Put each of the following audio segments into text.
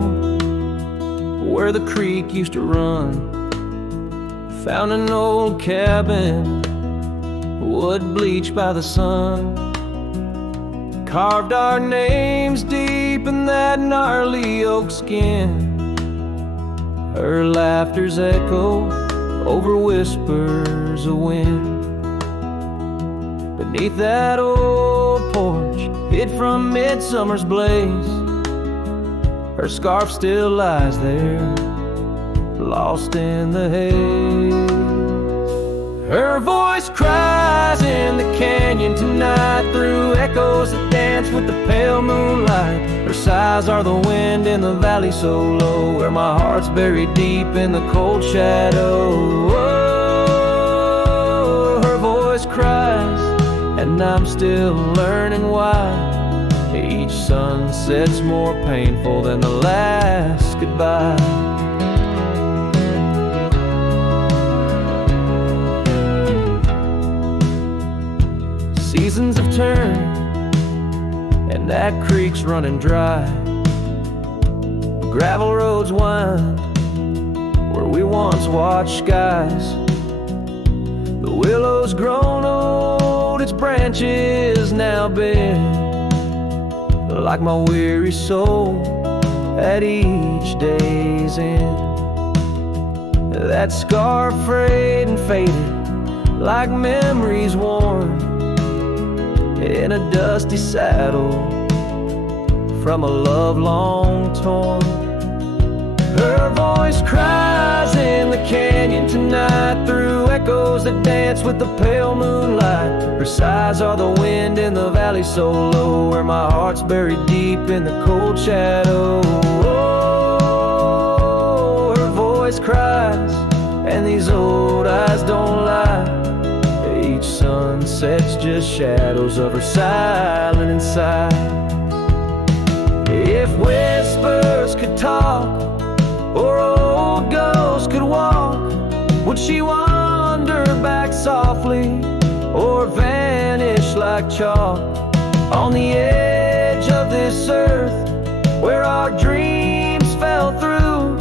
hill where the creek used to run. Found an old cabin, wood bleached by the sun. Carved our names deep in that gnarly oak skin. Her laughter's echo over whispers of wind. Beneath that old porch, hid from midsummer's blaze, her scarf still lies there, lost in the haze. Her voice cries in the canyon tonight, through echoes that dance with the pale moonlight. Her sighs are the wind in the valley so low, where my heart's buried deep in the cold shadow. Oh, her voice cries, and I'm still learning why each sunset's more painful than the last goodbye. Seasons have turned, and that creek's running dry. Gravel roads wind where we once watched skies. The willow's grown old, its branches now bend, like my weary soul at each day's end. That scar frayed and faded, like memories worn in a dusty saddle from a love long torn. Her voice cries in the canyon tonight, through echoes that dance with the pale moonlight. Her sighs are the wind in the valley so low, where my heart's buried deep in the cold shadow. Oh, her voice cries, and these old eyes don't lie. Each sunset's just shadows of her silent inside. If whispers could talk, or old ghosts could walk, would she wander back softly, or vanish like chalk on the edge of this earth where our dreams fell through?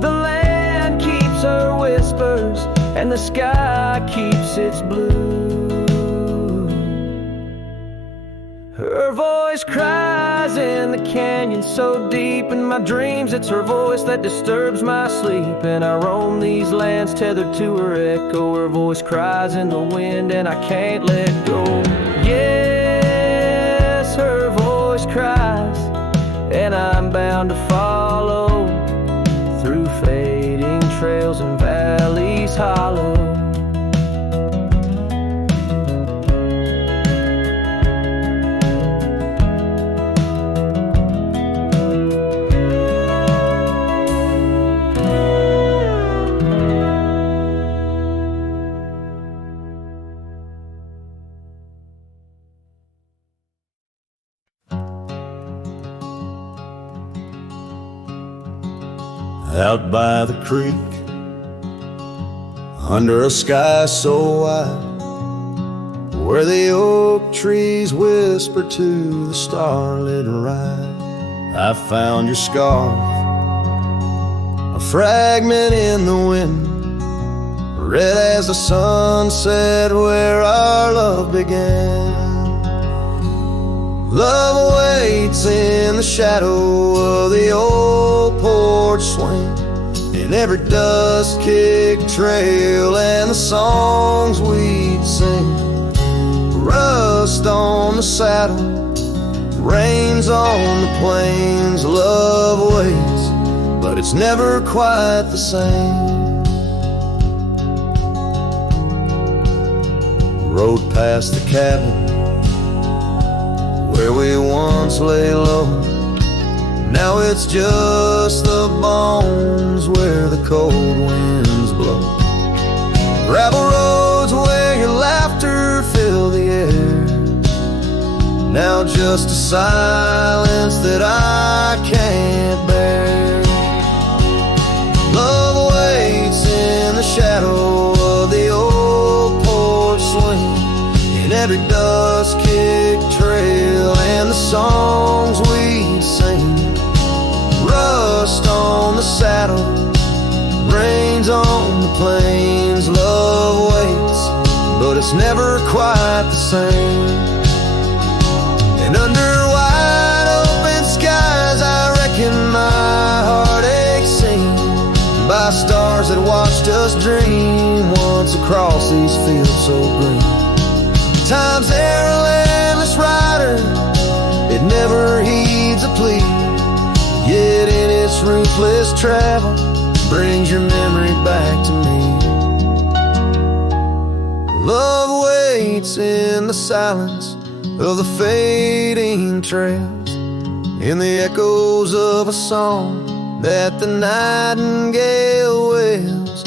The land keeps her whispers, and the sky keeps its blue. Her voice cries in the canyon so deep in my dreams, it's her voice that disturbs my sleep. And I roam these lands tethered to her echo. Her voice cries in the wind, and I can't let go. Yes, her voice cries, and I'm bound to follow through fading trails and valleys hollow. Out by the creek, under a sky so wide, where the oak trees whisper to the starlit ride, I found your scarf, a fragment in the wind, red as the sunset where our love began. Love waits in the shadow of the old porch swing, in every dust-kicked trail and the songs we'd sing. Rust on the saddle, rains on the plains. Love waits, but it's never quite the same. Rode past the cabin where we once lay low, now it's just the bones where the cold winds blow. Gravel roads where your laughter filled the air, now just a silence that I can't bear. Love waits in the shadow of the old porch swing, in every dust-kicked trail and the songs we sing. Rust dust on the saddle, rains on the plains. Love waits, but it's never quite the same. And under wide open skies, I reckon my heartache seen by stars that watched us dream once across these fields so green. Time's there, a landless rider, it never heeds a plea, yet in its ruthless travel brings your memory back to me. Love waits in the silence of the fading trails, in the echoes of a song that the nightingale wails.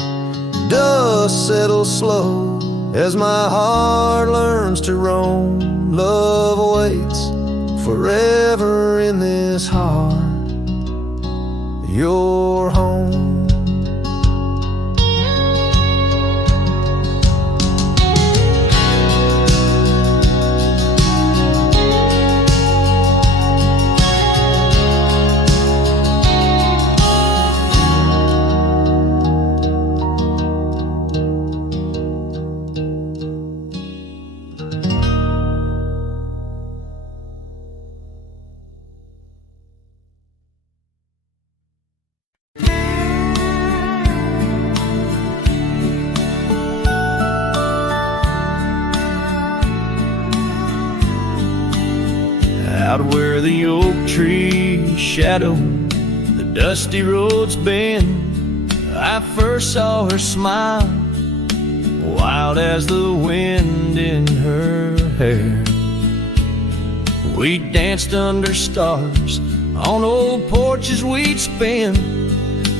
Dust settles slow as my heart learns to roam. Love waits forever in this heart, your home. Out where the oak trees shadow the dusty roads bend, I first saw her smile, wild as the wind in her hair. We danced under stars on old porches we'd spend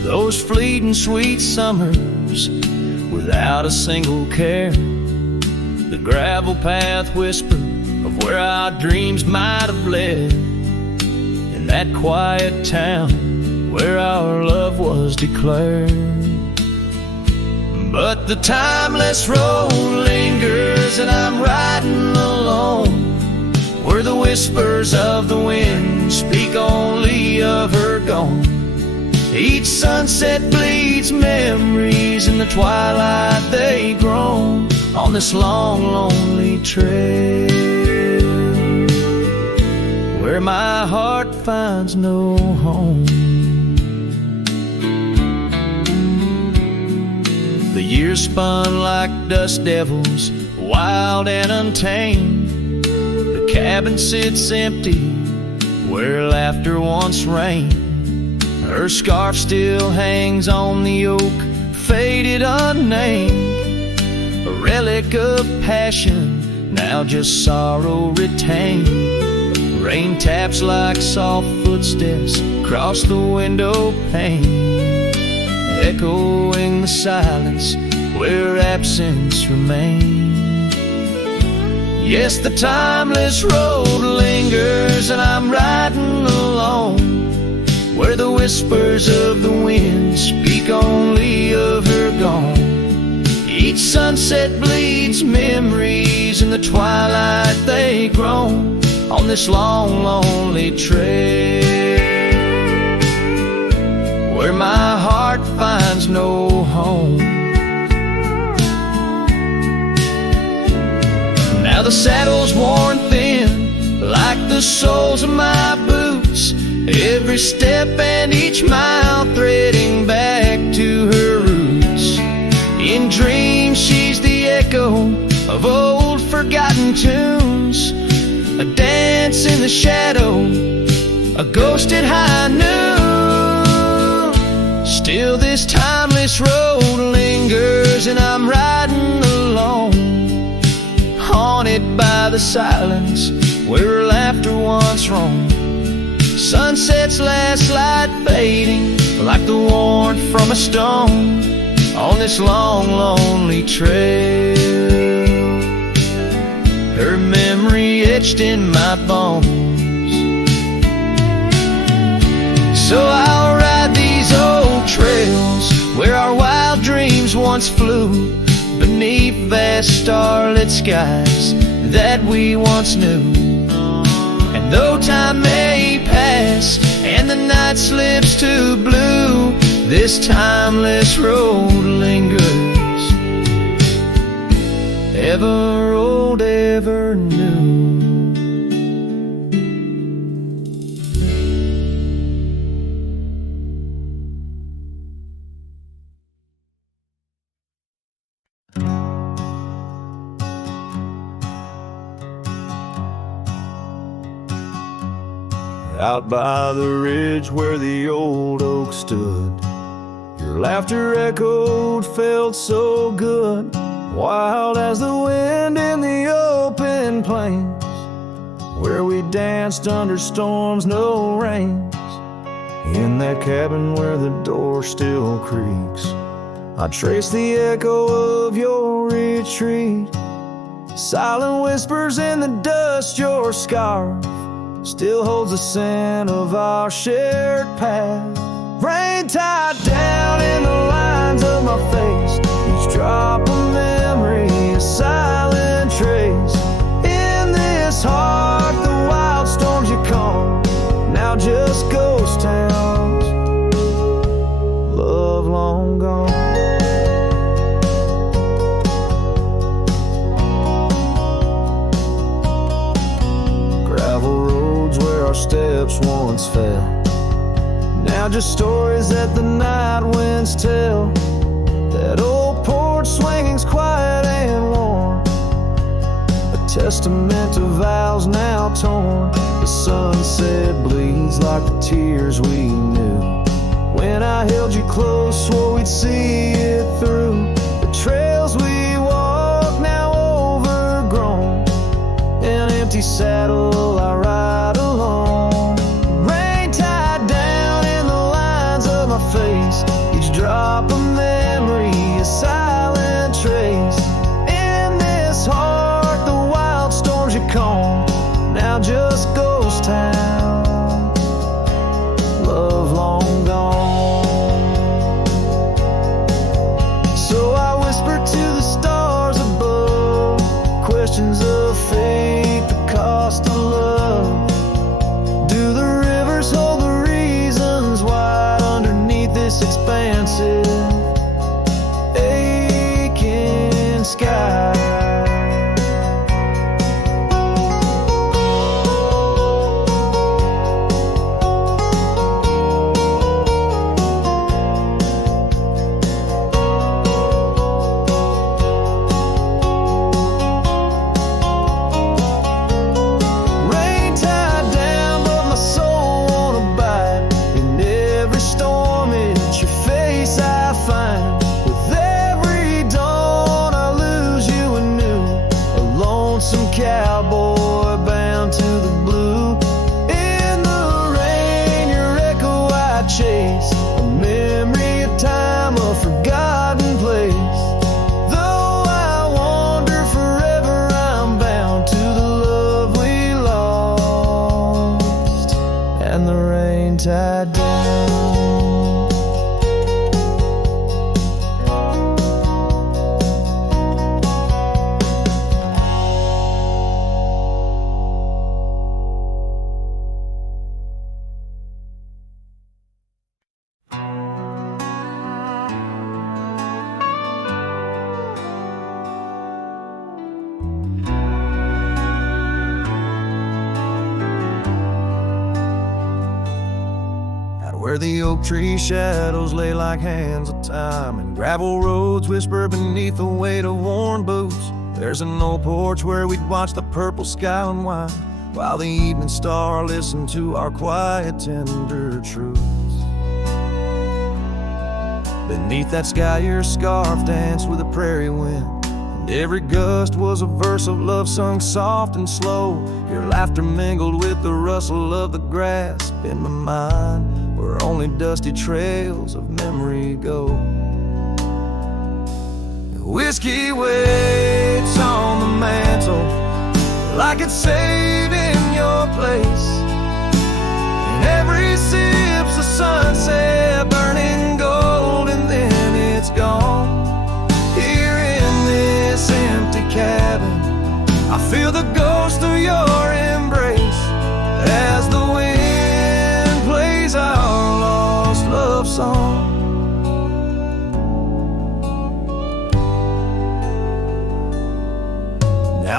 those fleeting sweet summers without a single care. The gravel path whispered of where our dreams might have led, in that quiet town where our love was declared. But the timeless road lingers and I'm riding alone, where the whispers of the wind speak only of her gone. Each sunset bleeds memories, in the twilight they groan on this long, lonely trail, where my heart finds no home. The years spun like dust devils, wild and untamed. The cabin sits empty where laughter once reigned. Her scarf still hangs on the oak, faded unnamed, a relic of passion, now just sorrow retained. Rain taps like soft footsteps across the window pane, echoing the silence where absence remains. Yes, the timeless road lingers and I'm riding alone, where the whispers of the wind speak only of her gone. Each sunset bleeds memories, in the twilight they groan on this long, lonely trail, where my heart finds no home. Now the saddle's worn thin, like the soles of my boots, every step and each mile threading back to her roots. In dreams she's the echo of old forgotten tunes, a dance in the shadow, a ghost at high noon. Still this timeless road lingers and I'm riding alone, haunted by the silence where laughter once roamed. Sunset's last light fading like the warmth from a stone on this long, lonely trail, her memory etched in my bones. So I'll ride these old trails where our wild dreams once flew, beneath vast starlit skies that we once knew. And though time may pass and the night slips to blue, this timeless road lingers, ever old, ever new. Out by the ridge where the old oak stood, your laughter echoed, felt so good, wild as the wind in the open plains, where we danced under storms, no rains. In that cabin where the door still creaks, I trace the echo of your retreat, silent whispers in the dust. Your scarf still holds the scent of our shared path. Rain tied down in the lines of my face, each drop of memory a silent trace. In this heart the wild storms you calm, now just ghost towns, love long gone. Gravel roads where our steps once fell, now just stories that the night winds tell. That old porch swinging's quiet and warm, a testament to vows now torn. The sunset bleeds like the tears we knew. When I held you close, swore we'd see it through. The trails we walk now overgrown, an empty saddle I ride alone. Rain tied down in the lines of my face, each drop of memory a silent trace. In this heart the wild storms you calm, now just ghost town, love long gone. So I whisper to the stars above, questions of fate, the cost of love. Do the rivers hold the reasons wide underneath this expansive, aching sky? Rain tied down, but my soul won't abide. In every storm, it's your face I find. With every dawn, I lose you anew. A lonesome cowboy bound to the blue. In the rain, your echo I chase, a memory of time, a forgotten place. Though I wander forever, I'm bound to the love we lost, and the rain tied down. Out where the oak tree shadows lay like hands of time, and gravel roads whisper beneath the weight of worn boots, there's an old porch where we'd watch the purple sky unwind, while the evening star listened to our quiet, tender truths. Beneath that sky your scarf danced with the prairie wind, and every gust was a verse of love sung soft and slow. Your laughter mingled with the rustle of the grass in my mind, where only dusty trails of memory go. Whiskey waits on the mantle like it's saving your place, and every sip's a sunset burning gold, and then it's gone. Here in this empty cabin, I feel the ghost of your embrace as the wind plays our lost love song.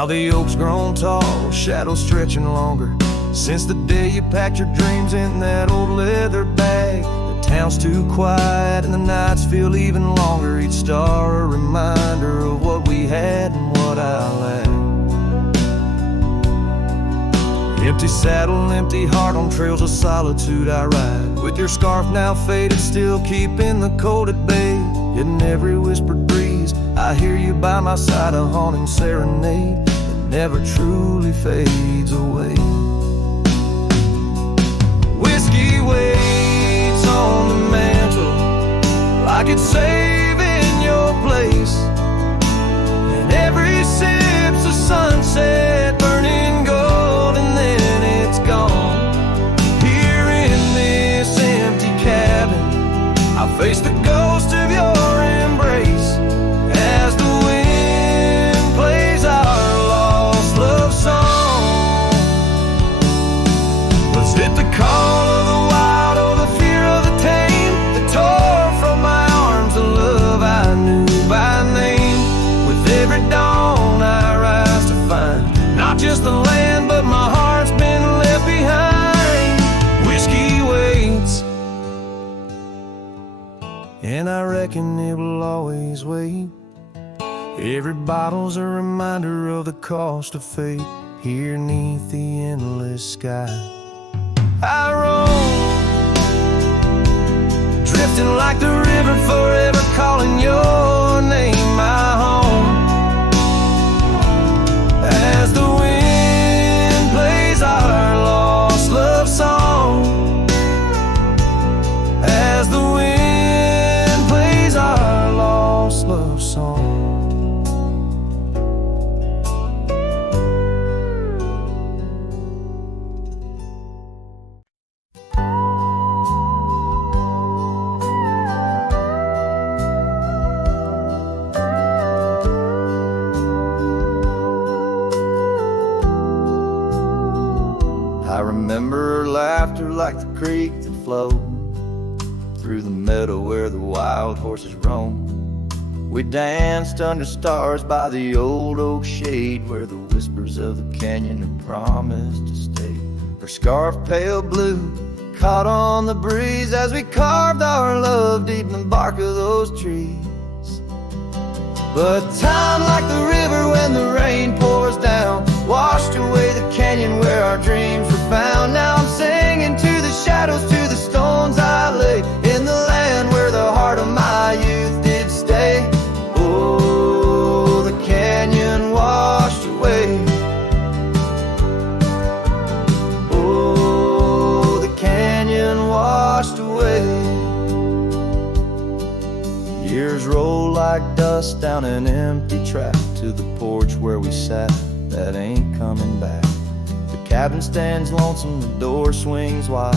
How the oak's grown tall, shadows stretching longer, since the day you packed your dreams in that old leather bag. The town's too quiet and the nights feel even longer, each star a reminder of what we had and what I lacked. Empty saddle, empty heart, on trails of solitude I ride, with your scarf now faded, still keeping the cold at bay. Yet in every whispered breeze I hear you by my side, a haunting serenade that never truly fades away. Whiskey waits on the mantle like it's saving your place, and every sip's a sunset burning gold, and then it's gone. Here in this empty cabin I face the ghost of your embrace, as the wind plays our lost love song. Was it the call of the wild or the fear of the tame that tore from my arms the love I knew by name? With every dawn I rise to find not just the land, but my heart's been left behind. Whiskey waits, and I reckon it will always wait. Every bottle's a reminder of the cost of fate. Here neath the endless sky I roam, drifting like the river, forever calling your name my home. As the wind plays our lost love song, as the wind plays our lost love song. I remember her laughter like the creek that flowed through the meadow where the wild horses roam. We danced under stars by the old oak shade, where the whispers of the canyon had promised to stay. Her scarf pale blue caught on the breeze as we carved our love deep in the bark of those trees. But time, like the river when the rain pours down, washed away the canyon where our dreams were found. Now I'm singing to the shadows, to the stones I lay, in the land where the heart of my youth did stay. Oh, the canyon washed away. Oh, the canyon washed away. Years roll like dust down an empty track to the porch where we sat, that ain't coming back. The cabin stands lonesome, the door swings wide,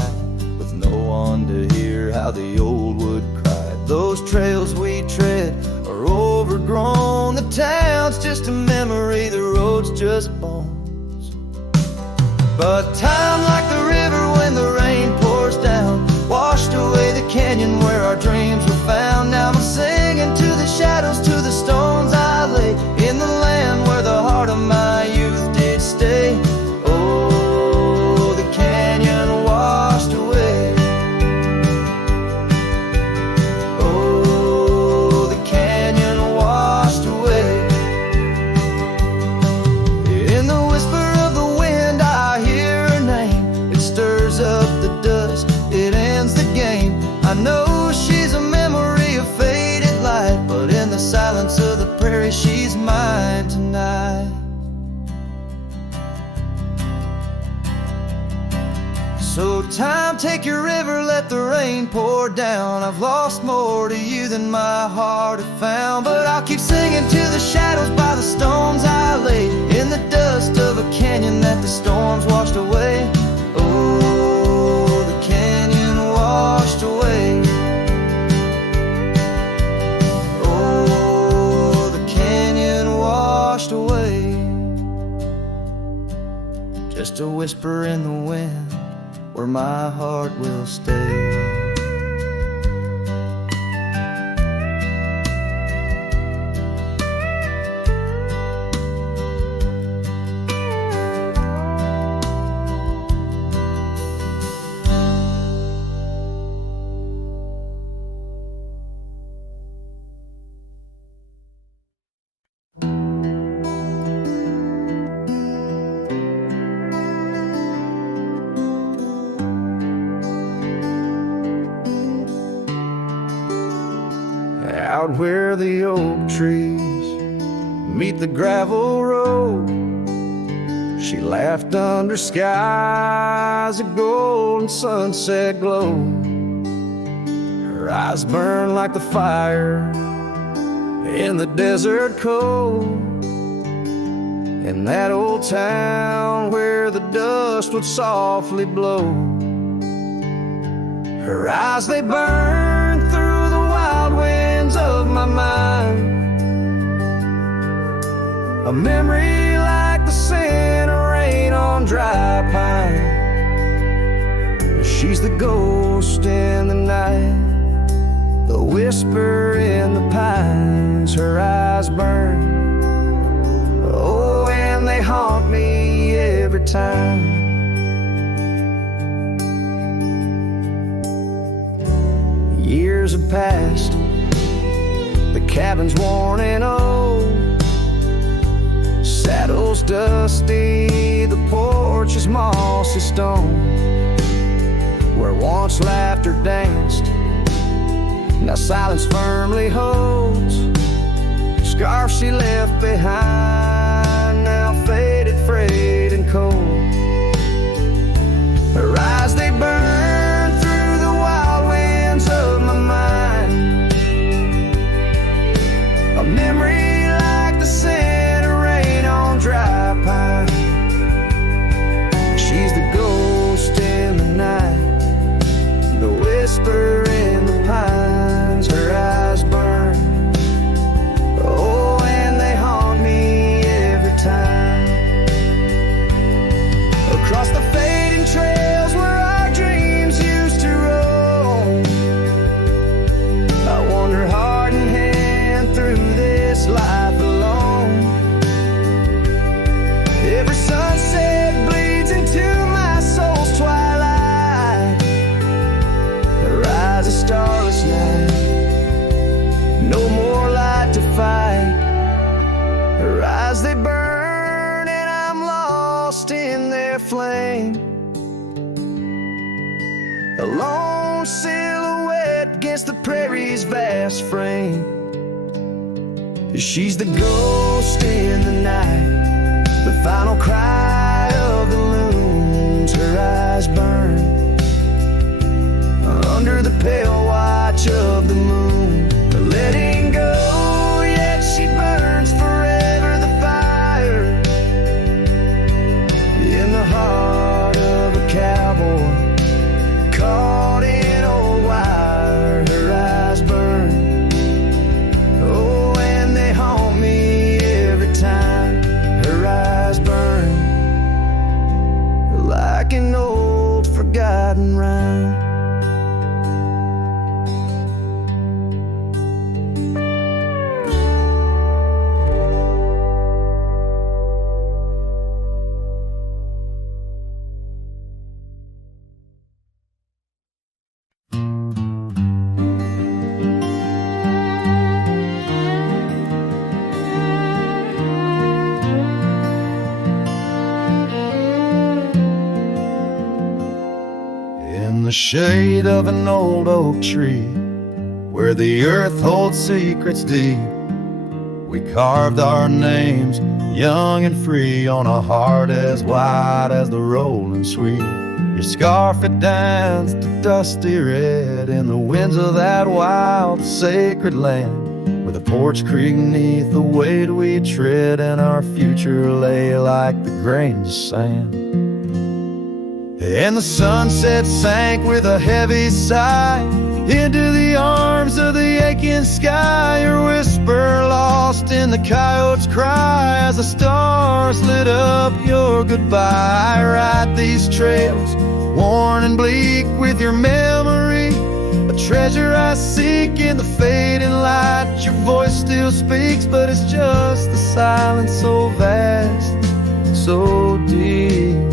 with no one to hear how the old wood cried. Those trails we tread are overgrown, the town's just a memory, the road's just bones. But time, like the river when the rain pours down, washed away the canyon where our dreams were found. Now I'm singing to the shadows, to the stones I lay, in the land where the heart of my youth did stay. Oh, the canyon washed away. Oh, the canyon washed away. In the whisper of the wind I hear her name, it stirs up the dust, it ends the game. I know she's a memory of faded light, but in the silence of the prairie she's mine tonight. So time, take your river, let the rain pour down. I've lost more to you than my heart had found, but I'll keep singing to the shadows by the stones I lay, in the dust of a canyon that the storms washed away. Oh, the canyon washed away. Oh, the canyon washed away. Just a whisper in the wind where my heart will stay. out where the oak trees meet the gravel road. She laughed under skies of golden sunset glow. Her eyes burned like the fire in the desert cold, in that old town where the dust would softly blow. Her eyes, they burn through the wild winds of my mind, a memory like the scent of rain on dry pine. She's the ghost in the night, the whisper in the pines. Her eyes burn, oh, and they haunt me every time. Years have passed, the cabin's worn and old, saddle's dusty, the porch is mossy stone. Where once laughter danced, now silence firmly holds. Scarf she left behind, now faded, frayed and cold. Her eyes, they burn through the wild winds of my mind, a memory like the scent of rain on dry pine. She's the ghost in the night, the whisper in the pines. Her eyes burn, oh, and they haunt me every time. Across the fading trails where our dreams used to roam, I wander heart in hand through this life alone. Every sunset bleeds into my soul's twilight. Her eyes, a starless night, no more light to fight. Her eyes, they burn and I'm lost in their flame, a lone silhouette against the prairie's vast frame. She's the ghost in the night, the final cry of the loons. Her eyes burn under the pale watch of the moon. Letting go, yet she burns forever, the fire in the heart of a cowboy caught in old wire. Her eyes burn, oh, and they haunt me every time. Her eyes burn like an old forgotten rhyme. In the shade of an old oak tree, where the earth holds secrets deep, we carved our names, young and free, on a heart as wide as the rolling sweet. Your scarf had danced to dusty red in the winds of that wild, sacred land, where the porch creaked neath the weight we tread, and our future lay like the grains of sand. And the sunset sank with a heavy sigh into the arms of the aching sky. Your whisper lost in the coyote's cry as the stars lit up your goodbye. I ride these trails, worn and bleak, with your memory, a treasure I seek in the fading light. Your voice still speaks, but it's just the silence so vast, so deep.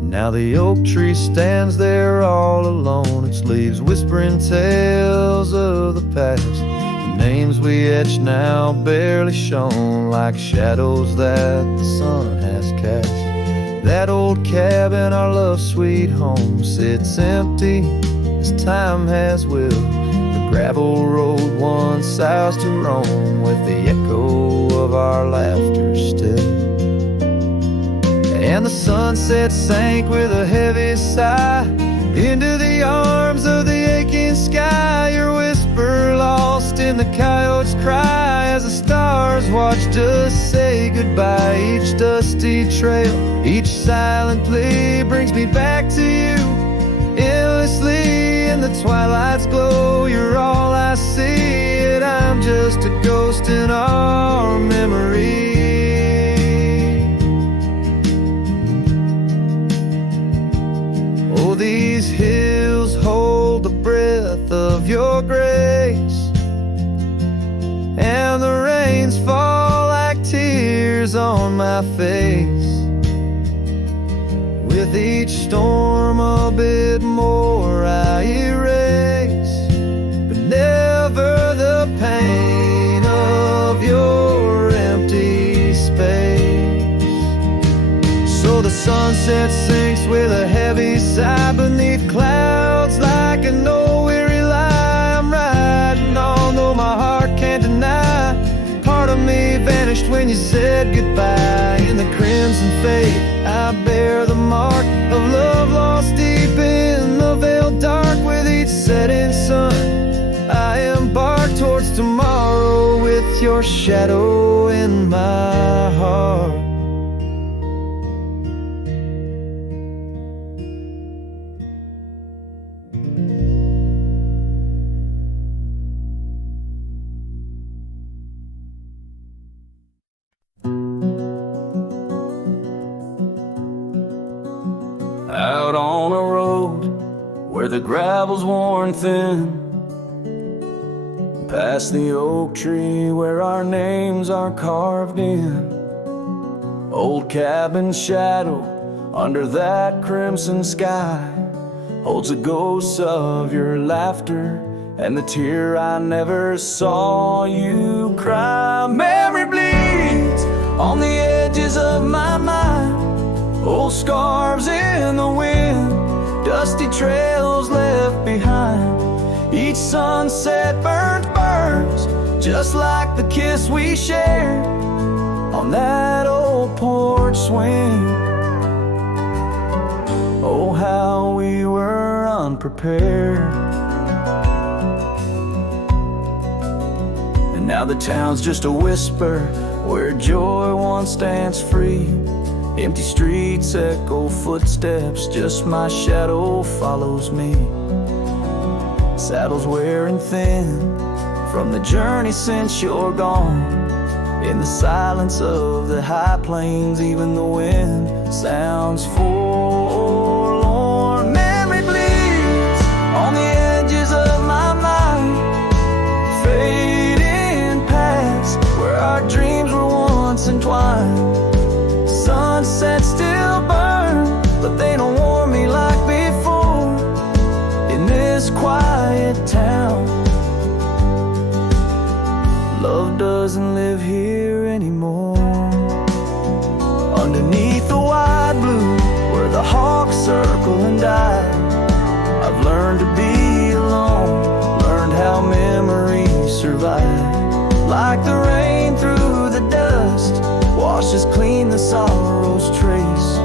Now the oak tree stands there all alone, its leaves whispering tales of the past. The names we etched now barely shown, like shadows that the sun has cast. That old cabin, our love sweet home, sits empty as time has willed. The gravel road once ours to roam, with the echo of our laughter still. And the sunset sank with a heavy sigh into the arms of the aching sky. Your whisper lost in the coyote's cry as the stars watched us say goodbye. Each dusty trail, each silent plea brings me back to you endlessly. In the twilight's glow, you're all I see, and I'm just a ghost in our memory. Oh, these hills hold the breath of your grace, and the rains fall like tears on my face. With each storm a bit more I erase, but never the pain of your empty space. So the sunset sinks with a heavy sigh beneath clouds like an old weary lie. I'm riding on though my heart can't deny. Part of me vanished when you said goodbye. In the crimson fade I bear the mark of love lost deep in the veiled dark. With each setting sun I embark towards tomorrow, with your shadow in my heart. Out on a road where the gravel's worn thin, past the oak tree where our names are carved in. Old cabin shadow under that crimson sky holds a ghost of your laughter and the tear I never saw you cry. Memory bleeds on the edges of my mind, old scarves in the wind, dusty trails left behind. Each sunset burns just like the kiss we shared on that old porch swing. Oh, how we were unprepared. And now the town's just a whisper where joy once danced free. Empty streets echo footsteps, just my shadow follows me. Saddles wearing thin from the journey since you're gone. In the silence of the high plains, even the wind sounds forlorn. Memory bleeds on the edges of my mind, fading past where our dreams were once entwined. Sunsets still burn, but they don't warm me like before. In this quiet town, love doesn't live here anymore. Underneath the wide blue, where the hawks circle and die, I've learned to be alone, learned how memories survive. Like the rain through the dust, washes clean the sorrow's trace.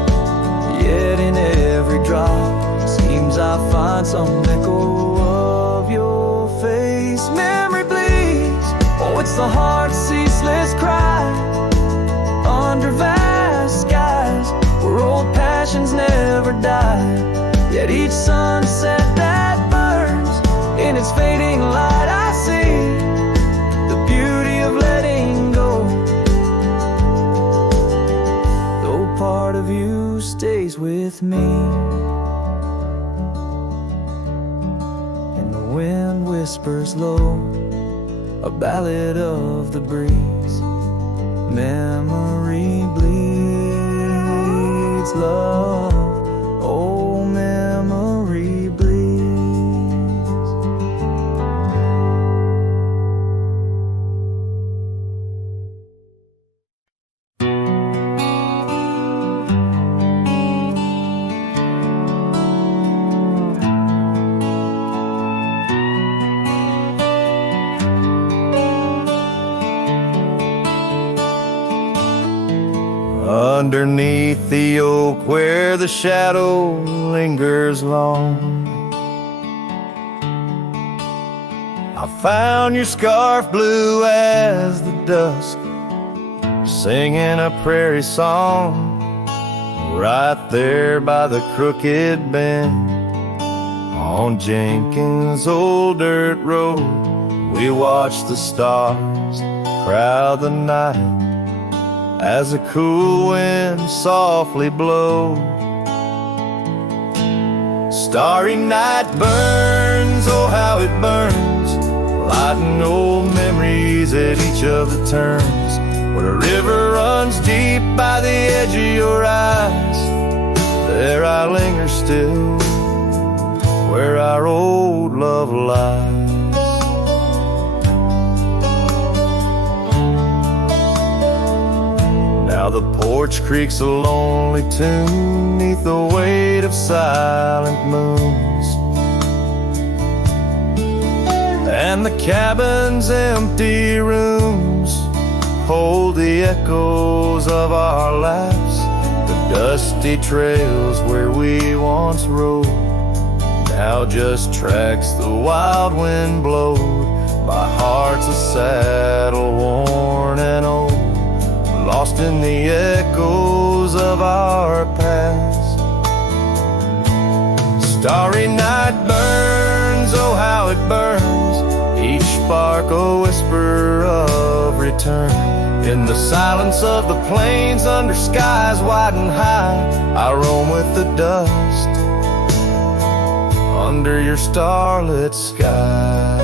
Yet in every drop seems I find some echo of your face. Memory bleeds, oh, it's the heart's ceaseless cry under vast skies where old passions never die. Yet each sunset that burns, in its fading light I see the beauty of letting go. Part of you stays with me, and the wind whispers low a ballad of the breeze. Memory bleeds love, oh memory bleeds. underneath the oak where the shadow lingers long. I found your scarf blue as the dusk, singing a prairie song. Right there by the crooked bend on Jenkins' old dirt road, we watched the stars crowd the night as a cool wind softly blowed. Starry night burns, oh how it burns, lighting old memories at each of the turns. Where a river runs deep by the edge of your eyes, there I linger still, where our old love lies. Now the porch creaks a lonely tune neath the weight of silent moons, and the cabin's empty rooms hold the echoes of our lives, the dusty trails where we once rode, now just tracks the wild wind blowed. My heart's a saddle worn and old, lost in the echoes of our past. Starry night burns, oh how it burns, each spark a whisper of return. In the silence of the plains under skies wide and high, I roam with the dust under your starlit sky.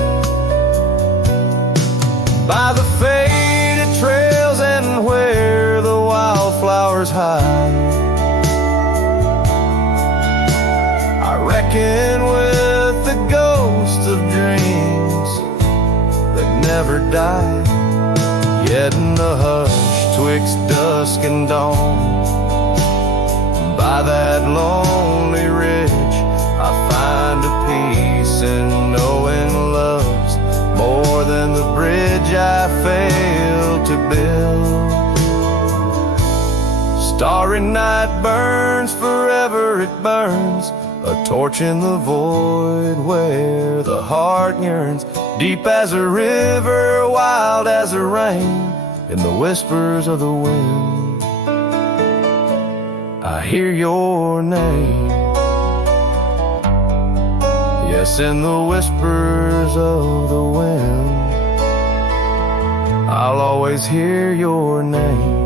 By the faded trails and where the wildflowers hide, I reckon with the ghosts of dreams that never die. Yet in the hush twixt dusk and dawn, by that lonely ridge, I find a peace in knowing love's more than the bridge I failed to build. Starry night burns, forever it burns, a torch in the void where the heart yearns. Deep as a river, wild as a rain, in the whispers of the wind, I hear your name. Yes, in the whispers of the wind, I'll always hear your name.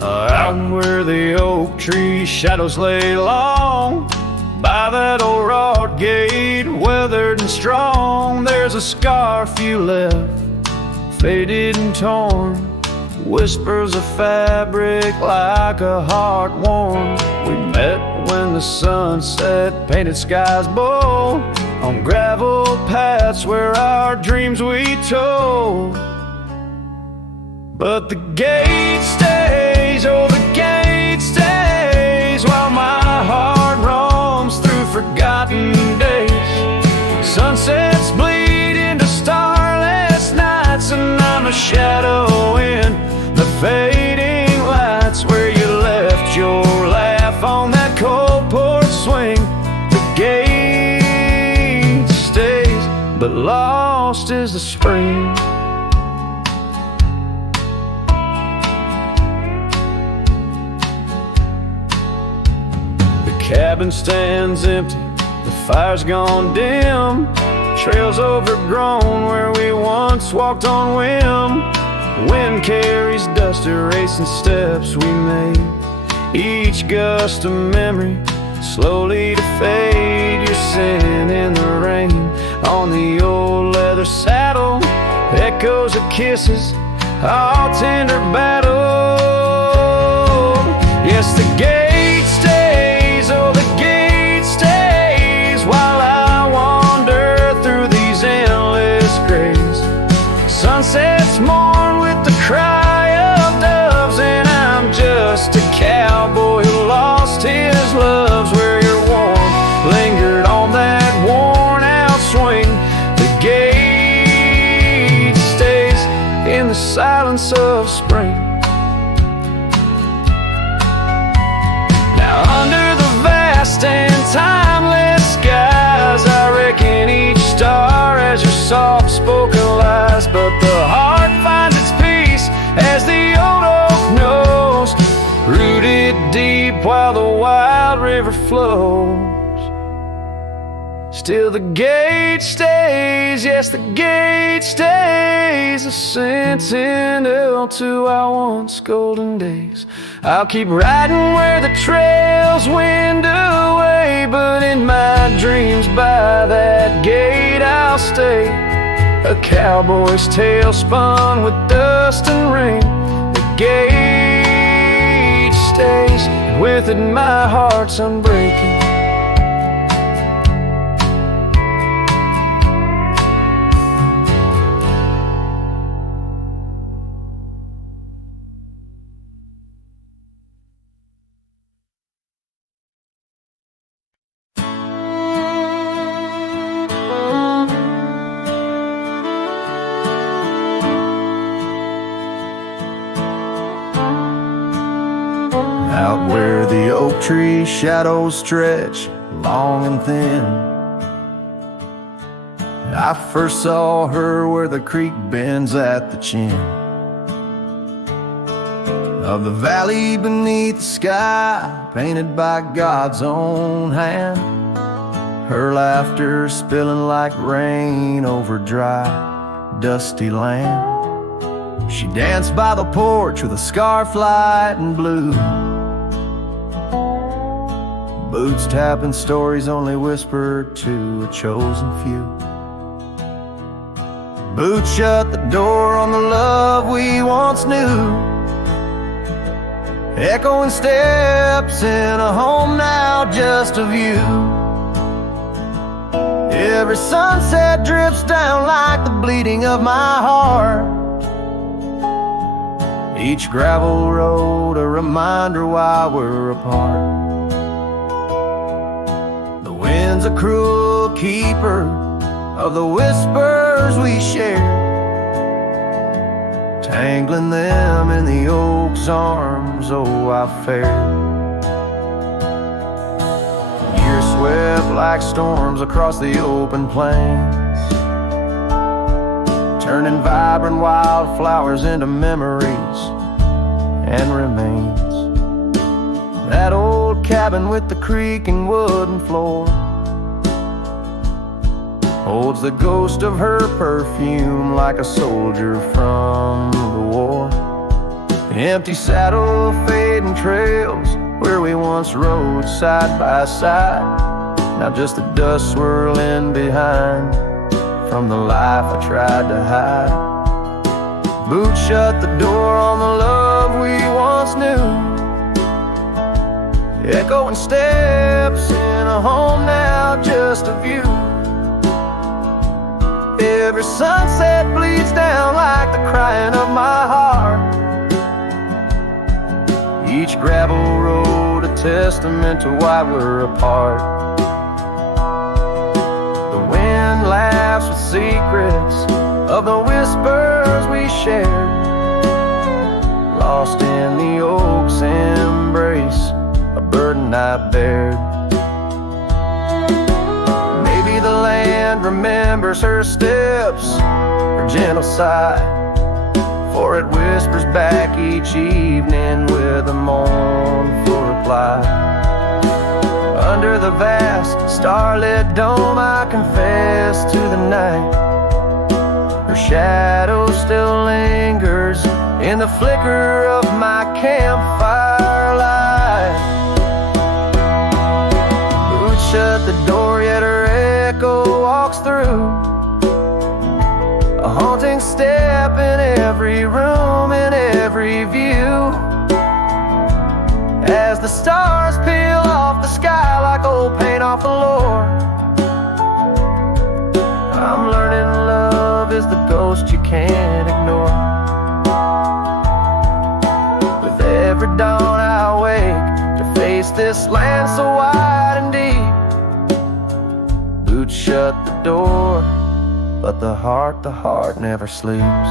Out where the oak tree shadows lay long, by that old wrought gate, weathered and strong, there's a scarf you left, faded and torn, whispers of fabric like a heart worn. We met when the sun set, painted skies bold, on gravel paths where our dreams we told. But the gate stays, oh the gate stays, while my heart roams through forgotten days. Sunsets bleed into starless nights, and I'm a shadow in the fading lights where you left your laugh on that cold porch swing. The gate stays, but lost is the spring. Cabin stands empty, the fire's gone dim, trails overgrown where we once walked on whim. Wind carries dust, erasing steps we made, each gust of memory slowly to fade. You're sitting in the rain on the old leather saddle, echoes of kisses, all tender battle. Yes, the gate stays, oh the gate stays, while I wander through in the silence of spring. Now under the vast and timeless skies, I reckon each star has your soft-spoken lies. But the heart finds its peace, as the old oak knows, rooted deep while the wild river flows. Still the gate stays, yes, the gate stays, a sentinel to our once golden days. I'll keep riding where the trails wind away, but in my dreams by that gate I'll stay. A cowboy's tale spun with dust and rain. The gate stays, and with it my heart's unbreaking. Out where the oak tree shadows stretch long and thin, I first saw her where the creek bends at the chin of the valley beneath the sky, painted by God's own hand. Her laughter spilling like rain over dry, dusty land. She danced by the porch with a scarf light and blue, boots tapping stories only whispered to a chosen few. Boots shut the door on the love we once knew, echoing steps in a home now just of you. Every sunset drips down like the bleeding of my heart, each gravel road a reminder why we're apart. Wind's a cruel keeper of the whispers we share, tangling them in the oak's arms. Oh, I fared. Years swept like storms across the open plains, turning vibrant wildflowers into memories and remains. That old cabin with the creaking wooden floor holds the ghost of her perfume like a soldier from the war. Empty saddle, fading trails where we once rode side by side, now just the dust swirling behind from the life I tried to hide. Boots shut the door on the love we once knew, echoing steps in a home now just of you. Every sunset bleeds down like the crying of my heart, each gravel road a testament to why we're apart. The wind laughs with secrets of the whispers we shared, lost in the oak's embrace, a burden I bared. Maybe the land remembers her steps, her gentle sigh, for it whispers back each evening with a mournful reply. Under the vast starlit dome I confess to the night, her shadow still lingers in the flicker of my campfire light. Boots shut the door, yet her echo walks through, a haunting step in every room, in every view, as the stars peel off the sky like old paint off the floor. I'm learning love is the ghost you can't ignore. With every dawn I wake to face this land so wide and deep. Boots shut the door, but the heart never sleeps.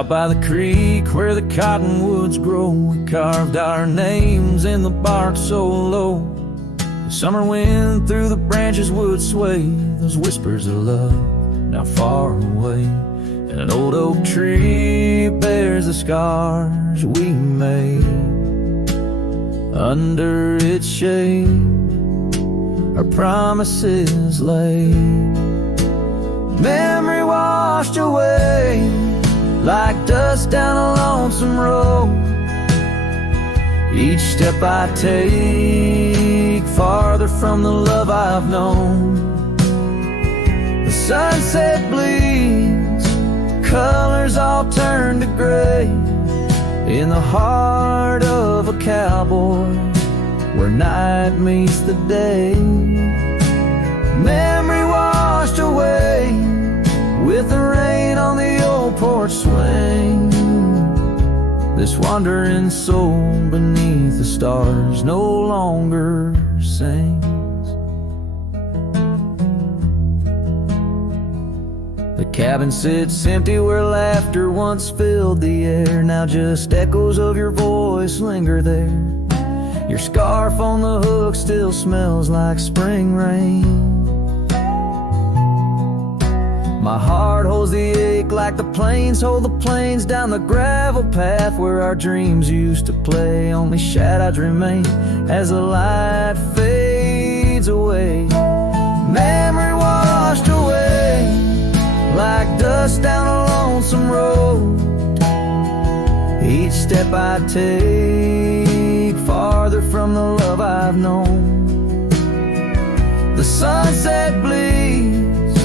Out by the creek where the cottonwoods grow, we carved our names in the bark so low. The summer wind through the branches would sway those whispers of love now far away. And an old oak tree bears the scars we made. Under its shade our promises lay. Memory washed away like dust down a lonesome road. Each step I take farther from the love I've known. The sunset bleeds, colors all turn to gray. In the heart of a cowboy, where night meets the day. Memory washed away with the rain on the old porch swing. This wandering soul beneath the stars no longer sings. The cabin sits empty where laughter once filled the air. Now just echoes of your voice linger there. Your scarf on the hook still smells like spring rain. My heart holds the ache like the plains hold the plains down the gravel path where our dreams used to play. Only shadows remain as the light fades away. Memory washed away like dust down a lonesome road. Each step I take farther from the love I've known. The sunset bleeds,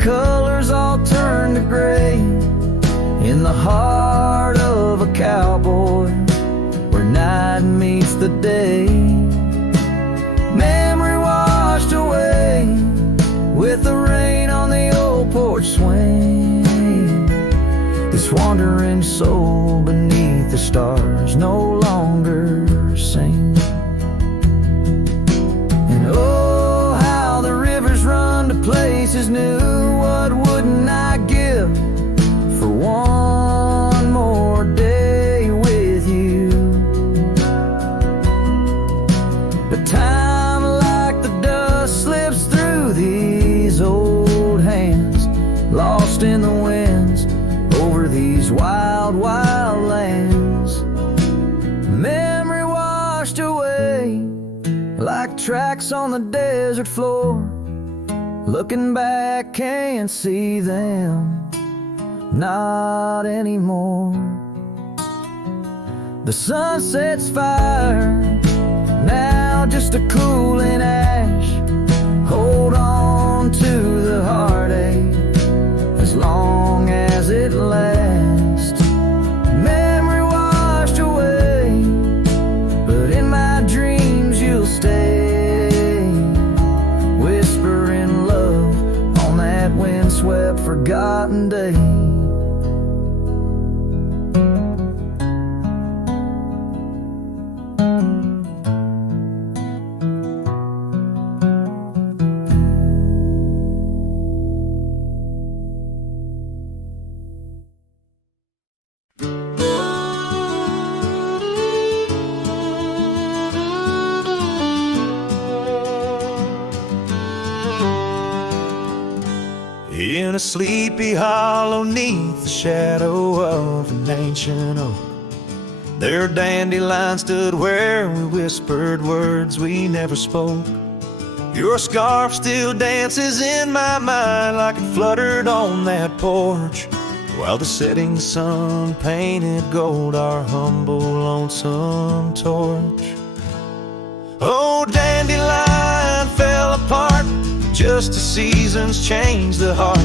colors all turn to gray. In the heart of a cowboy, where night meets the day. Memory washed away with the rain on the old porch swing. This wandering soul beneath the stars no longer sings. And oh, how the rivers run to places new. What wouldn't I give for one more day with you? But time like the dust slips through these old hands, lost in the winds over these wild, wild lands. Memory washed away like tracks on the desert floor. Looking back, can't see them, not anymore. The sunset's fire, now just a cooling ash. Hold on to the heartache as long as it lasts. Memory washed away, but in my dreams you'll stay. Whispering love on that windswept forgotten day. In a sleepy hollow neath the shadow of an ancient oak, there dandelions stood where we whispered words we never spoke. Your scarf still dances in my mind like it fluttered on that porch, while the setting sun painted gold our humble lonesome torch. Oh, dandelion fell apart just as seasons change the heart.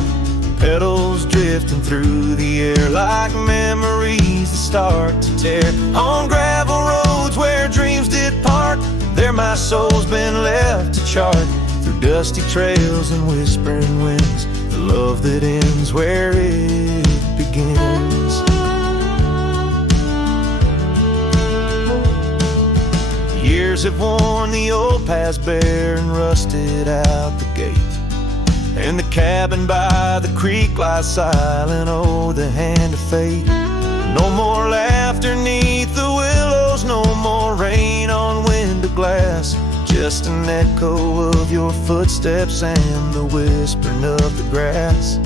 Petals drifting through the air like memories that start to tear. On gravel roads where dreams did part, there my soul's been left to chart. Through dusty trails and whispering winds, the love that ends where it begins. Years have worn the old paths bare and rusted out the gate, and the cabin by the creek lies silent, oh, the hand of fate. No more laughter neath the willows, no more rain on window glass. Just an echo of your footsteps and the whispering of the grass.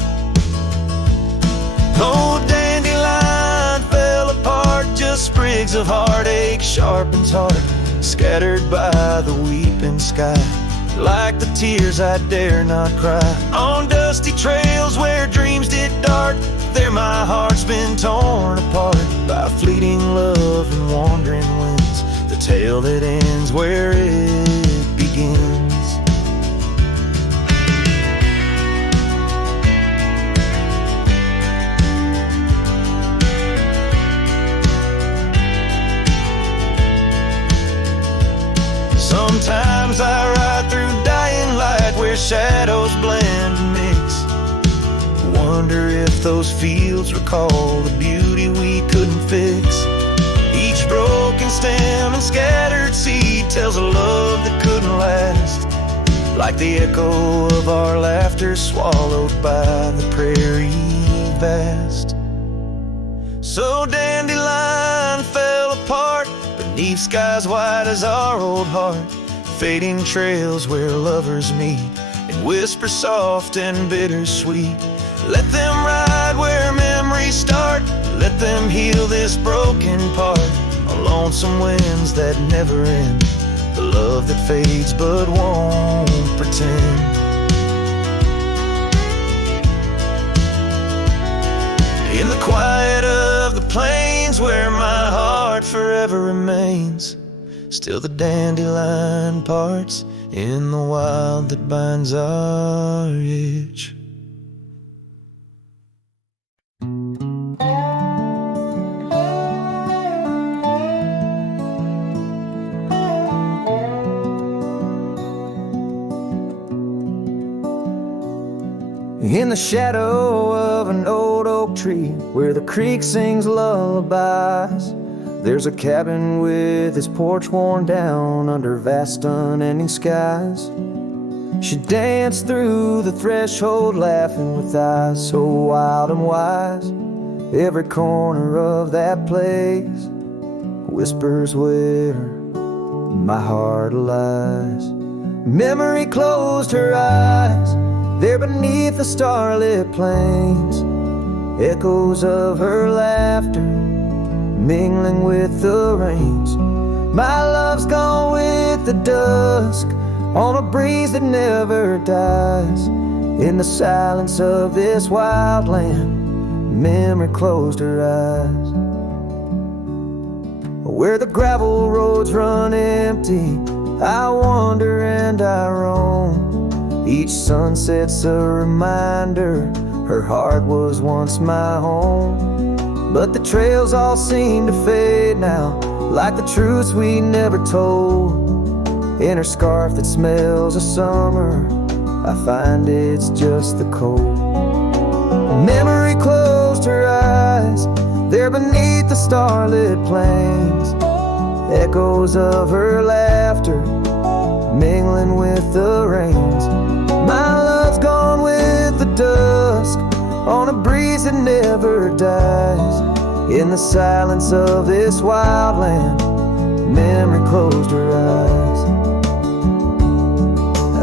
Oh, dandelion fell apart, just sprigs of heartache, sharpened heart, scattered by the weeping sky. Like the tears I dare not cry. On dusty trails where dreams did dart, there my heart's been torn apart by fleeting love and wandering winds. The tale that ends where it begins. Sometimes I ride through dying light where shadows blend and mix. Wonder if those fields recall the beauty we couldn't fix. Each broken stem and scattered seed tells a love that couldn't last. Like the echo of our laughter swallowed by the prairie vast. So dandelion fell apart beneath skies white as our old heart. Fading trails where lovers meet and whisper soft and bittersweet. Let them ride where memories start. Let them heal this broken part. On lonesome winds that never end. The love that fades but won't pretend. In the quiet of the plains where my heart forever remains, still the dandelion parts in the wild that binds our itch. In the shadow of an old oak tree where the creek sings lullabies, there's a cabin with its porch worn down under vast unending skies. She danced through the threshold laughing with eyes so wild and wise. Every corner of that place whispers where my heart lies. Memory closed her eyes there beneath the starlit plains. Echoes of her laughter mingling with the rains. My love's gone with the dusk on a breeze that never dies. In the silence of this wild land, memory closed her eyes. Where the gravel roads run empty, I wander and I roam. Each sunset's a reminder her heart was once my home. But the trails all seem to fade now, like the truths we never told. In her scarf that smells of summer, I find it's just the cold. Memory closed her eyes there beneath the starlit plains. Echoes of her laughter mingling with the rains. My love's gone with the dusk on a breeze that never dies. In the silence of this wild land, memory closed her eyes.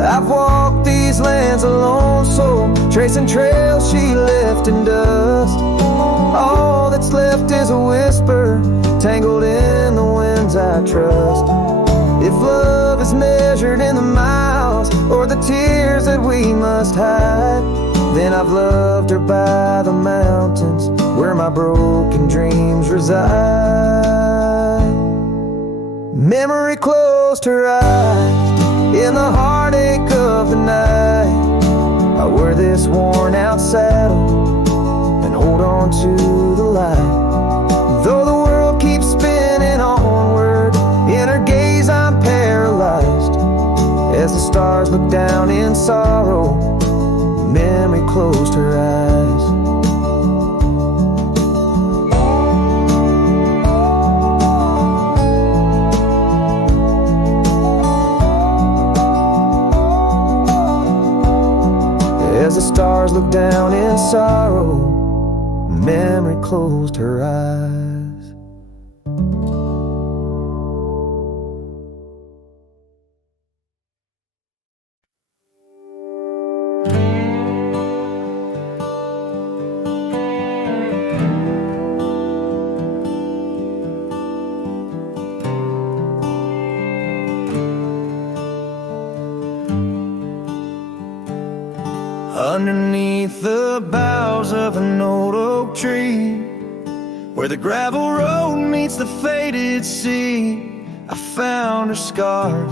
I've walked these lands alone, so tracing trails she left in dust. All that's left is a whisper tangled in the winds I trust. If love is measured in the miles or the tears that we must hide, then I've loved her by the mountains where my broken dreams reside. Memory closed her eyes in the heartache of the night. I wear this worn out saddle and hold on to the light. Though the world keeps spinning onward, in her gaze I'm paralyzed. As the stars look down in sorrow, memory closed her eyes. As the stars look down in sorrow, memory closed her eyes. Underneath the boughs of an old oak tree, where the gravel road meets the faded sea, I found her scarf,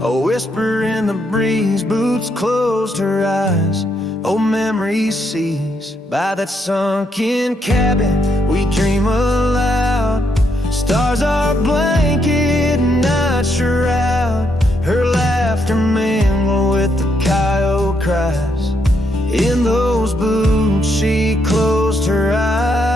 a whisper in the breeze. Boots closed her eyes, old memories seize. By that sunken cabin we dream aloud, stars are blanket, night shroud. Her laughter mingled with the coyote cries. In those boots she closed her eyes.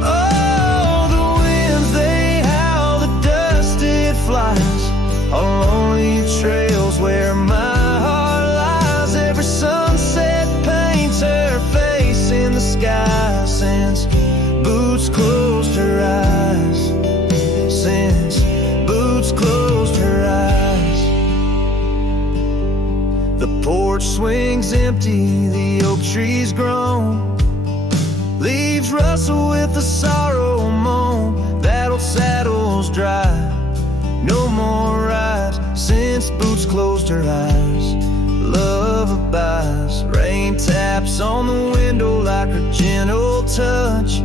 Oh, the winds they howl, the dust it flies on lonely trails where my heart lies. Every sunset paints her face in the sky. Since boots closed her eyes, since boots closed her eyes. The porch swings empty, the oak tree's grown, leaves rustle with the sorrow moan. That old saddle's dry, no more rides since boots closed her eyes. Love abides, rain taps on the window like her gentle touch.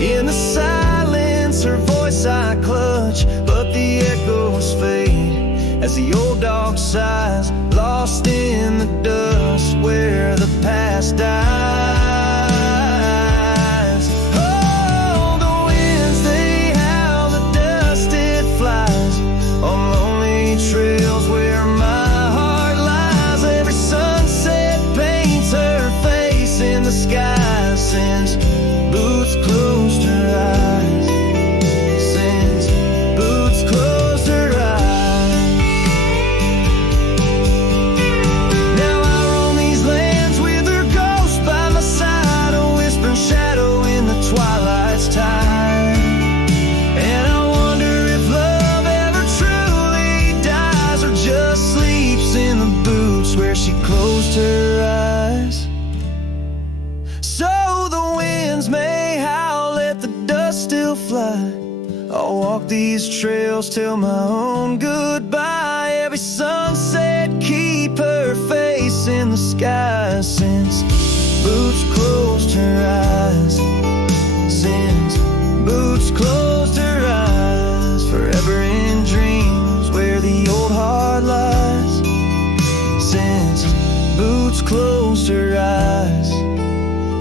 In the silence her voice I clutch, but the echoes fade as the old dog sighs, lost in the dust where the past dies. Oh, the winds they howl, the dust it flies on lonely trails where my heart lies. Every sunset paints her face in the sky. Since boots closed her eyes, since boots closed her eyes. Twilight's time, and I wonder if love ever truly dies or just sleeps in the boots where she closed her eyes. So the winds may howl, let the dust still fly. I'll walk these trails till my own goodbye. Every sunset keep her face in the sky. Since boots closed her eyes, since boots closed her eyes, forever in dreams where the old heart lies. Since boots closed her eyes,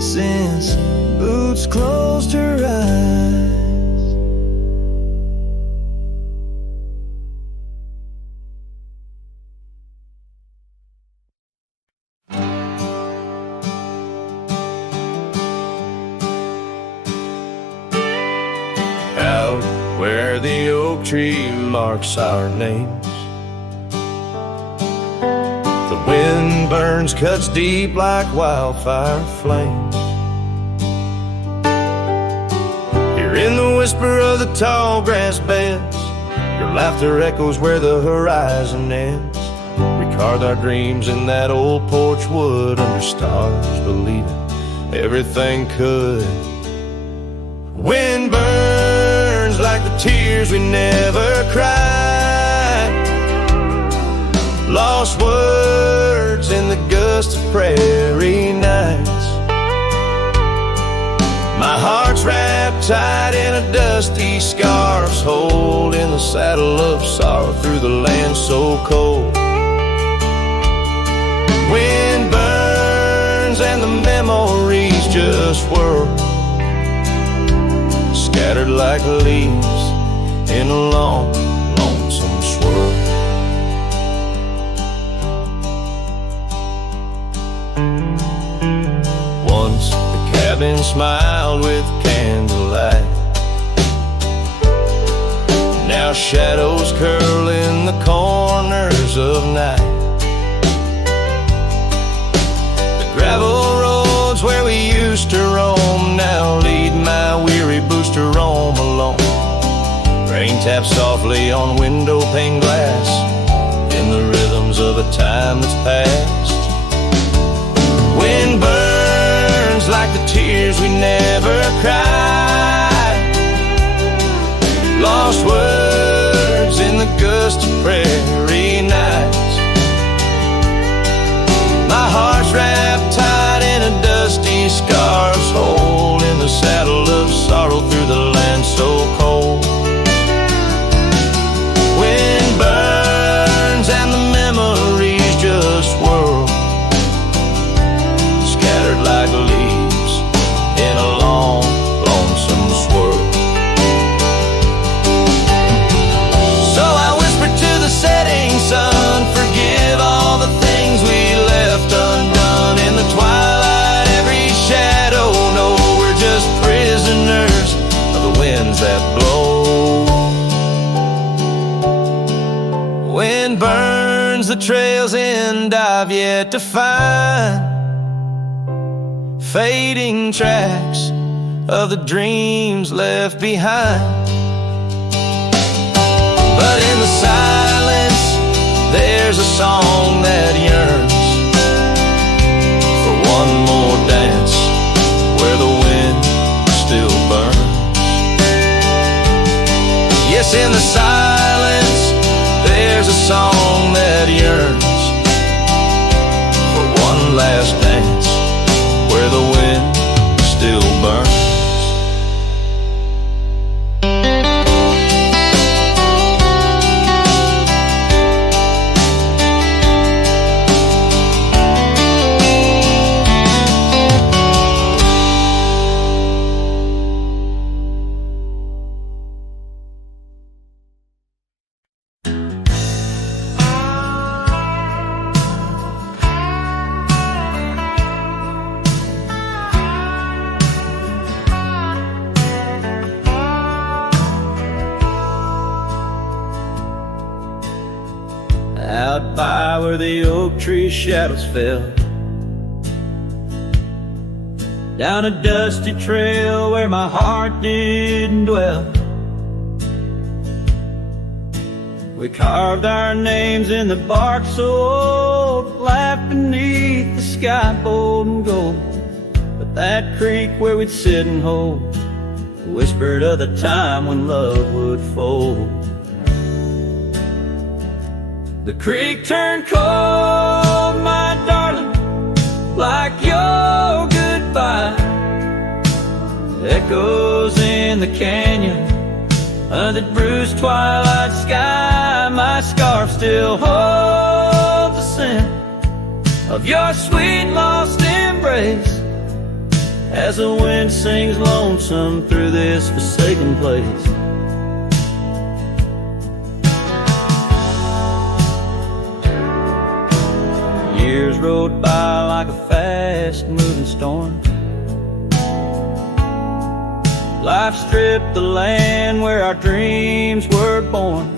since boots closed her eyes. Where the oak tree marks our names, the wind burns, cuts deep like wildfire flames. Here in the whisper of the tall grass beds, your laughter echoes where the horizon ends. We carved our dreams in that old porch wood under stars, believing everything could. Wind burns like the tears we never cried, lost words in the gust of prairie nights. My heart's wrapped tight in a dusty scarf's hold, in the saddle of sorrow through the land so cold. Wind burns and the memories just whirl, scattered like leaves in a long, lonesome swirl. Once the cabin smiled with candlelight, now shadows curl in the corners of night. The gravel roads where we tap softly on window pane glass in the rhythms of a time that's past. Wind burns like the tears we never cried. Lost words in the gusty prairie nights. My heart's wrapped tight in a dusty scarf's hole in the saddle of sorrow through the land so cold. Wind burns and the memories just whirl, scattered like leaves in a long, lonesome swirl. So I whisper to the setting sun, forgive all the things we left undone in the twilight. Every shadow, no, we're just prisoners of the winds that blow. Wind burns the trails and I've yet to find fading tracks of the dreams left behind. But in the silence, there's a song that yearns for one more dance where the wind still burns. Yes, in the silence, there's a song that yearns for one last dance where the wind still burns. Out by where the oak tree shadows fell, down a dusty trail where my heart didn't dwell, we carved our names in the bark so old, laughed beneath the sky bold and gold. But that creek where we'd sit and hold whispered of the time when love would fold. The creek turned cold, my darling, like your goodbye. Echoes in the canyon under the bruised twilight sky. My scarf still holds the scent of your sweet lost embrace as the wind sings lonesome through this forsaken place. Years rode by like a fast-moving storm. Life stripped the land where our dreams were born.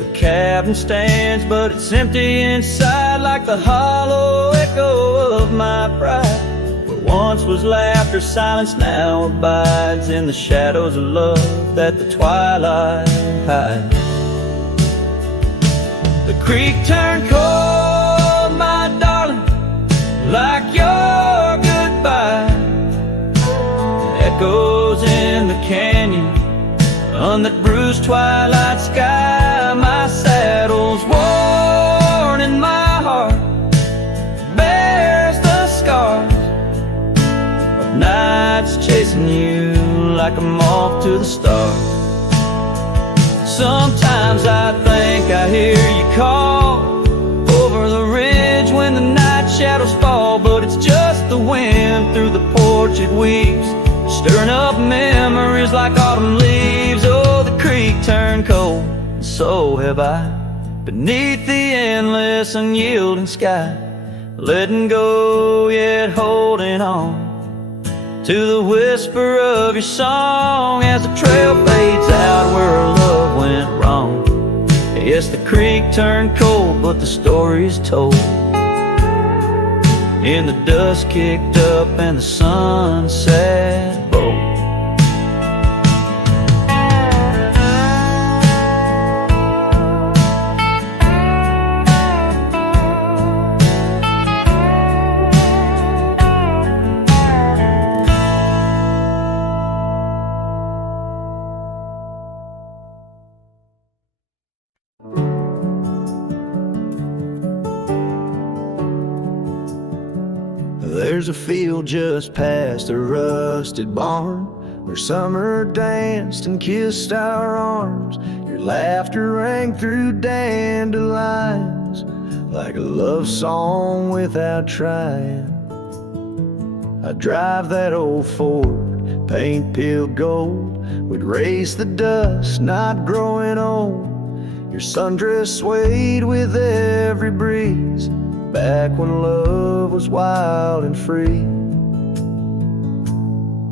The cabin stands, but it's empty inside, like the hollow echo of my pride. What once was laughter, silence now abides in the shadows of love that the twilight hides. The creek turned cold, my darling, like your goodbye. Echoes in the canyon on that bruised twilight sky. My saddle's worn and my heart bears the scars of nights chasing you like a moth to the stars. Sometimes I think I hear you call over the ridge when the night shadows fall, but it's just the wind through the porch it weaves, stirring up memories like autumn leaves. Oh, the creek turned cold, and so have I, beneath the endless unyielding sky, letting go yet holding on to the whisper of your song as the trail fades out where our love went wrong. Yes, the creek turned cold, but the story's told in the dust kicked up and the sunset bold. There's a field just past a rusted barn where summer danced and kissed our arms. Your laughter rang through dandelions like a love song without trying. I'd drive that old Ford, paint peeled gold. We'd race the dust, not growing old. Your sundress swayed with every breeze, back when love was wild and free.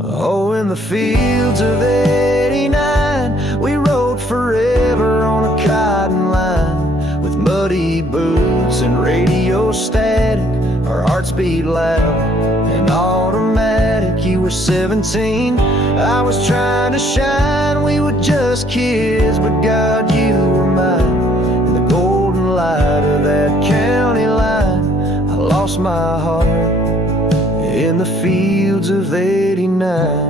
Oh, in the fields of '89, we rode forever on a cotton line. With muddy boots and radio static, our hearts beat loud and automatic. You were 17, I was trying to shine. We were just kids, but God, you were mine. In the golden light of that county line, I lost my heart in the fields of '89.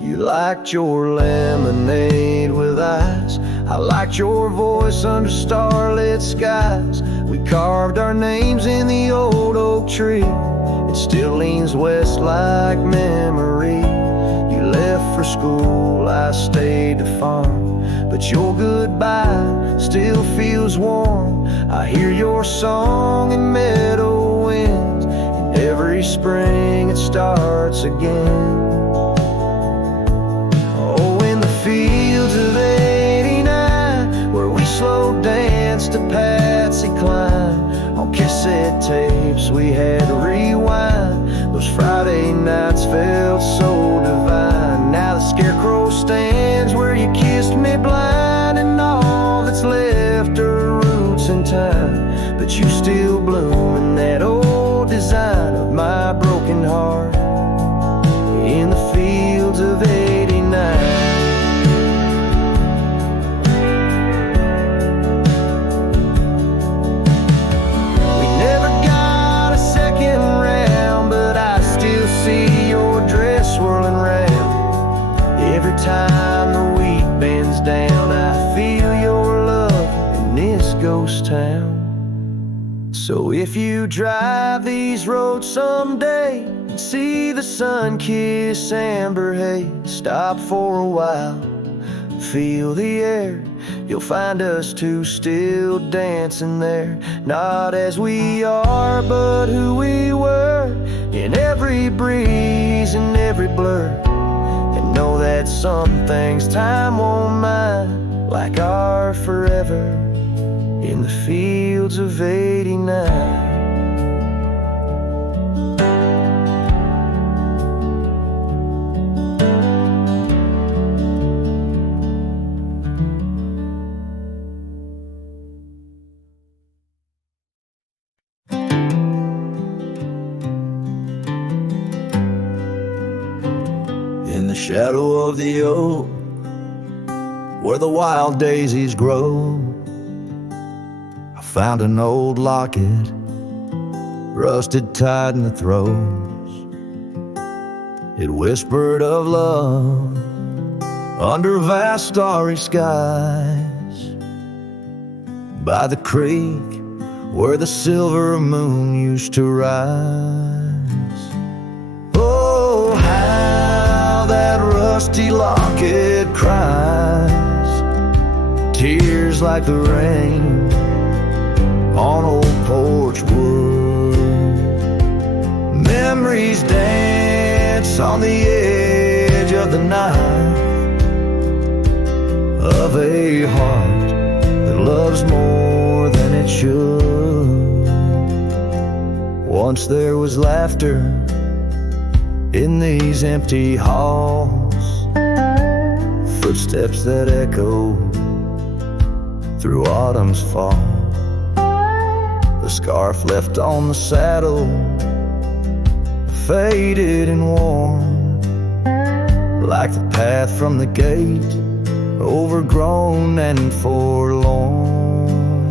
You liked your lemonade with ice, I liked your voice under starlit skies. We carved our names in the old oak tree, it still leans west like memory. You left for school, I stayed to farm, but your goodbye still feels warm. I hear your song in meadow winds, and every spring it starts again. Oh, in the fields of '89, where we slow danced to Patsy Cline. On cassette tapes we had to rewind, those Friday nights felt so divine. Now the scarecrow stands where you kissed me blind, and all that's left are roots in time. But you still bloom in that old design of my broken heart in the fields of '89. See your dress swirling round. Every time the wheat bends down, I feel your love in this ghost town. So if you drive these roads someday and see the sun-kissed amber haze, stop for a while, feel the air. You'll find us two still dancing there, not as we are, but who we were, in every breeze and every blur. And know that some things time won't mind, like our forever in the fields of '89. Shadow of the oak, where the wild daisies grow, I found an old locket, rusted tight in the throes. It whispered of love under vast starry skies, by the creek where the silver moon used to rise. Oh, how that rusty locket cries, tears like the rain on old porch wood. Memories dance on the edge of the night of a heart that loves more than it should. Once there was laughter in these empty halls, footsteps that echo through autumn's fall. The scarf left on the saddle, faded and worn, like the path from the gate, overgrown and forlorn.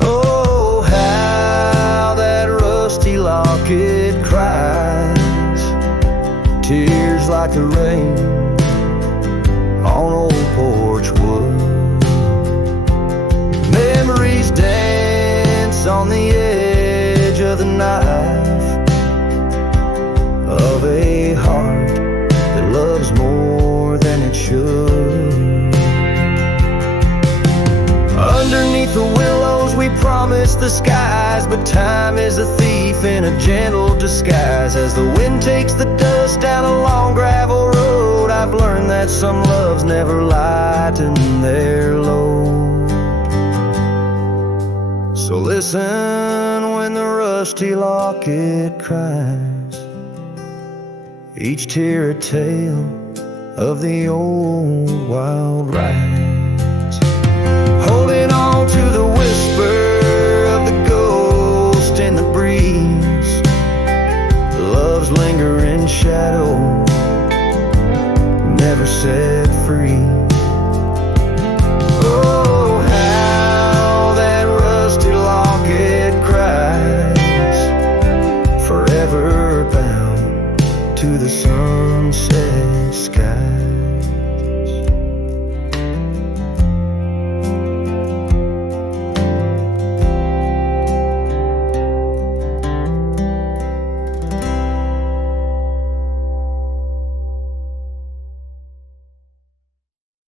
Oh, how that rusty locket cries, tears like the rain on old porch wood. Memories on the edge of the knife of a heart that loves more than it should. Underneath the willows we promised the skies, but time is a thief in a gentle disguise. As the wind takes the dust down a long gravel road, I've learned that some loves never lighten their load. So listen when the rusty locket cries, each tear a tale of the old wild rides. Holding on to the whisper of the ghost in the breeze, love's lingering shadow never set free. Oh, how that rusty locket cries, forever bound to the sunset sky.